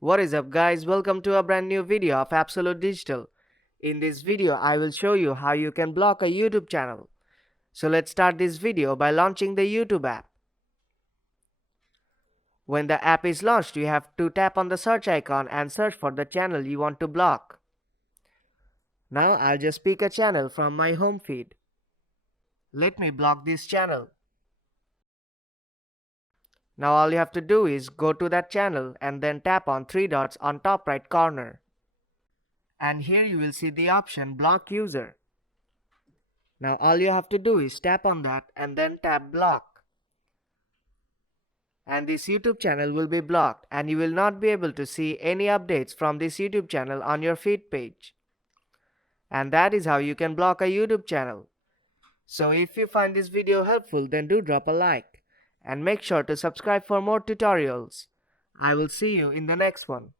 What is up guys, welcome to a brand new video of Absolute Digital. In this video I will show you how you can block a YouTube channel. So let's start this video by launching the YouTube app. When the app is launched, you have to tap on the search icon and search for the channel you want to block. Now I'll just pick a channel from my home feed. Let me block this channel. Now all you have to do is go to that channel and then tap on three dots on top right corner. And here you will see the option block user. Now all you have to do is tap on that and then tap block. And this YouTube channel will be blocked and you will not be able to see any updates from this YouTube channel on your feed page. And that is how you can block a YouTube channel. So if you find this video helpful, then do drop a like and make sure to subscribe for more tutorials. I will see you in the next one.